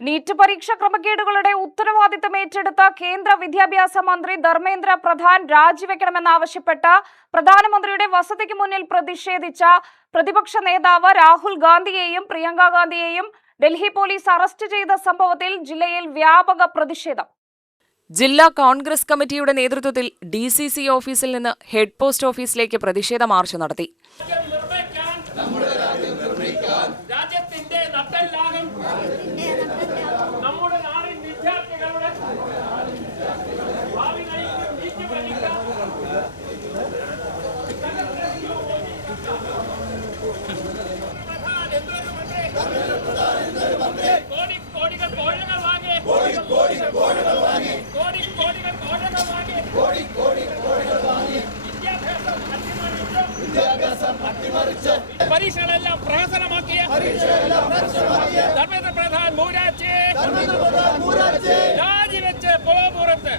NEET പരീക്ഷ ക്രമക്കേടുകളുടെ ഉത്തരവാദിത്തം ഏറ്റെടുത്ത കേന്ദ്ര വിദ്യാഭ്യാസ മന്ത്രി ധർമ്മേന്ദ്ര പ്രധാൻ രാജിവെക്കണമെന്നാവശ്യപ്പെട്ട് പ്രധാനമന്ത്രിയുടെ വസതിക്ക് മുന്നിൽ പ്രതിഷേധിച്ച പ്രതിപക്ഷ നേതാവ് രാഹുൽ ഗാന്ധിയെയും പ്രിയങ്ക ഗാന്ധിയെയും ഡൽഹി പോലീസ് അറസ്റ്റ് ചെയ്ത സംഭവത്തിൽ ജില്ലയിൽ വ്യാപക പ്രതിഷേധം. ജില്ലാ കോൺഗ്രസ് കമ്മിറ്റിയുടെ നേതൃത്വത്തിൽ DCC ഓഫീസിൽ നിന്ന് ഹെഡ് പോസ്റ്റ് ഓഫീസിലേക്ക് പ്രതിഷേധ മാർച്ച് നടത്തി. പരീക്ഷകളെല്ലാം പ്രഹസനമാക്കിയ ധർമ്മേന്ദ്ര പ്രധാൻ രാജിവെച്ച് പുറത്ത്.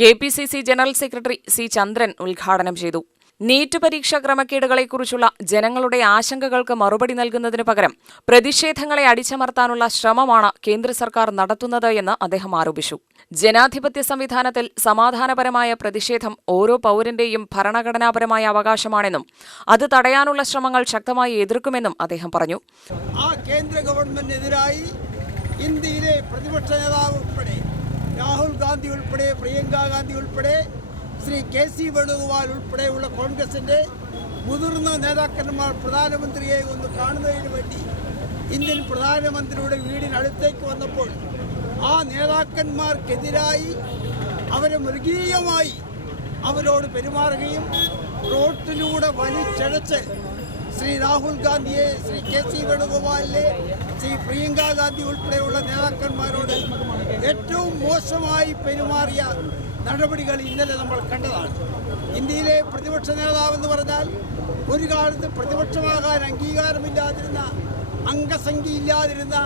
KPCC general secretary C. ചന്ദ്രൻ ഉദ്ഘാടനം ചെയ്തു. നീറ്റ് പരീക്ഷാ ക്രമക്കേടുകളെക്കുറിച്ചുള്ള ജനങ്ങളുടെ ആശങ്കകൾക്ക് മറുപടി നൽകുന്നതിനു പകരം പ്രതിഷേധങ്ങളെ അടിച്ചമർത്താനുള്ള ശ്രമമാണ് കേന്ദ്ര സർക്കാർ നടത്തുന്നത് എന്ന് അദ്ദേഹം ആരോപിച്ചു. ജനാധിപത്യ സംവിധാനത്തിൽ സമാധാനപരമായ പ്രതിഷേധം ഓരോ പൗരന്റെയും ഭരണഘടനാപരമായ അവകാശമാണെന്നും അത് തടയാനുള്ള ശ്രമങ്ങൾ ശക്തമായി എതിർക്കുമെന്നും അദ്ദേഹം പറഞ്ഞു. ആ കേന്ദ്ര ഗവൺമെന്റിനെതിരായി ഇന്ത്യയിലെ പ്രതിപക്ഷ നേതാവ് ഉൾപ്പെടെ രാഹുൽ ഗാന്ധി ഉൾപ്പെടെ പ്രിയങ്ക ഗാന്ധി ഉൾപ്പെടെ ശ്രീ KC വേണുഗോപാൽ ഉൾപ്പെടെയുള്ള കോൺഗ്രസിൻ്റെ മുതിർന്ന നേതാക്കന്മാർ പ്രധാനമന്ത്രിയെ ഒന്ന് കാണുന്നതിന് വേണ്ടി ഇന്ത്യൻ പ്രധാനമന്ത്രിയുടെ വീടിനടുത്തേക്ക് വന്നപ്പോൾ ആ നേതാക്കന്മാർക്കെതിരായി അവരെ മൃഗീയമായി അവരോട് പെരുമാറുകയും റോട്ടിലൂടെ വലിച്ചഴച്ച് ശ്രീ രാഹുൽ ഗാന്ധിയെ, ശ്രീ KC വേണുഗോപാലിനെ, ശ്രീ പ്രിയങ്ക ഗാന്ധി ഉൾപ്പെടെയുള്ള നേതാക്കന്മാരോട് ഏറ്റവും മോശമായി പെരുമാറിയ നടപടികൾ ഇന്നലെ നമ്മൾ കണ്ടതാണ്. ഇന്ത്യയിലെ പ്രതിപക്ഷ നേതാവെന്ന് പറഞ്ഞാൽ ഒരു കാലത്ത് പ്രതിപക്ഷമാകാൻ അംഗീകാരമില്ലാതിരുന്ന, അംഗസംഖ്യയില്ലാതിരുന്ന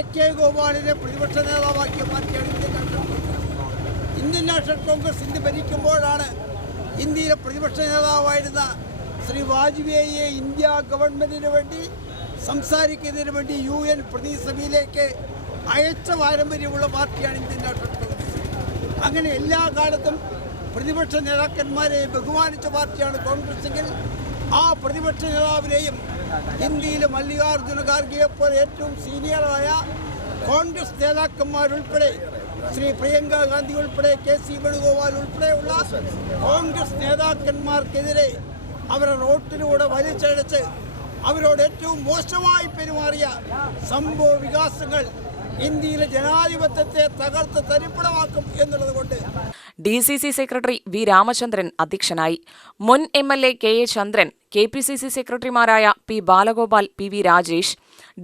AK ഗോപാലിനെ പ്രതിപക്ഷ നേതാവാക്കിയ പാർട്ടിയാണ് ഇന്ത്യൻ നാഷണൽ കോൺഗ്രസ്. ഇന്ത്യ ഭരിക്കുമ്പോഴാണ് ഇന്ത്യയിലെ പ്രതിപക്ഷ നേതാവായിരുന്ന ശ്രീ വാജ്പേയിയെ ഇന്ത്യ ഗവൺമെൻറ്റിന് വേണ്ടി സംസാരിക്കുന്നതിന് വേണ്ടി UN പ്രതിനിധിസഭയിലേക്ക് അയച്ച പാരമ്പര്യമുള്ള പാർട്ടിയാണ് ഇന്ത്യൻ നാഷണൽ കോൺഗ്രസ്. അങ്ങനെ എല്ലാ കാലത്തും പ്രതിപക്ഷ നേതാക്കന്മാരെ ബഹുമാനിച്ച പാർട്ടിയാണ് കോൺഗ്രസെങ്കിൽ ആ പ്രതിപക്ഷ നേതാവിനെയും ഇന്ത്യയിലെ മല്ലികാർജ്ജുന ഖാർഗെയെപ്പോലെ ഏറ്റവും സീനിയറായ കോൺഗ്രസ് നേതാക്കന്മാരുൾപ്പെടെ ശ്രീ പ്രിയങ്ക ഗാന്ധി ഉൾപ്പെടെ KC വേണുഗോപാൽ ഉൾപ്പെടെയുള്ള കോൺഗ്രസ് നേതാക്കന്മാർക്കെതിരെ അവരെ റോട്ടിലൂടെ വലിച്ചഴച്ച് അവരോട് ഏറ്റവും മോശമായി പെരുമാറിയ സംഭവ വികാസങ്ങൾ ഇന്ത്യയിലെ ജനാധിപത്യത്തെ തകർത്ത് തരിപ്പണമാക്കും എന്നുള്ളതുകൊണ്ട് DCC സെക്രട്ടറി V. രാമചന്ദ്രൻ അധ്യക്ഷനായി. മുൻ MLA KA ചന്ദ്രൻ, KPCC സെക്രട്ടറിമാരായ P. Balagopal, PV. Rajesh,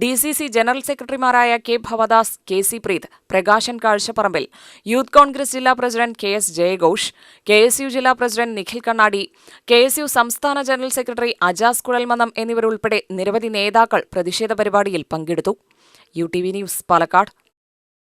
DCC general സെക്രട്ടറിമാരായ K. Bhavadas, KC Preeth, Prakashan Kazhchaparambil, youth Congress ജില്ലാ പ്രസിഡന്റ് KS ജയഘോഷ്, KSU ജില്ലാ പ്രസിഡന്റ് നിഖിൽ കണ്ണാടി, KSU സംസ്ഥാന ജനറൽ സെക്രട്ടറി അജാസ് കുഴൽമന്നം എന്നിവരുൾപ്പെടെ നിരവധി നേതാക്കൾ പ്രതിഷേധ പരിപാടിയിൽ പങ്കെടുത്തു. UTV news, Palakkad.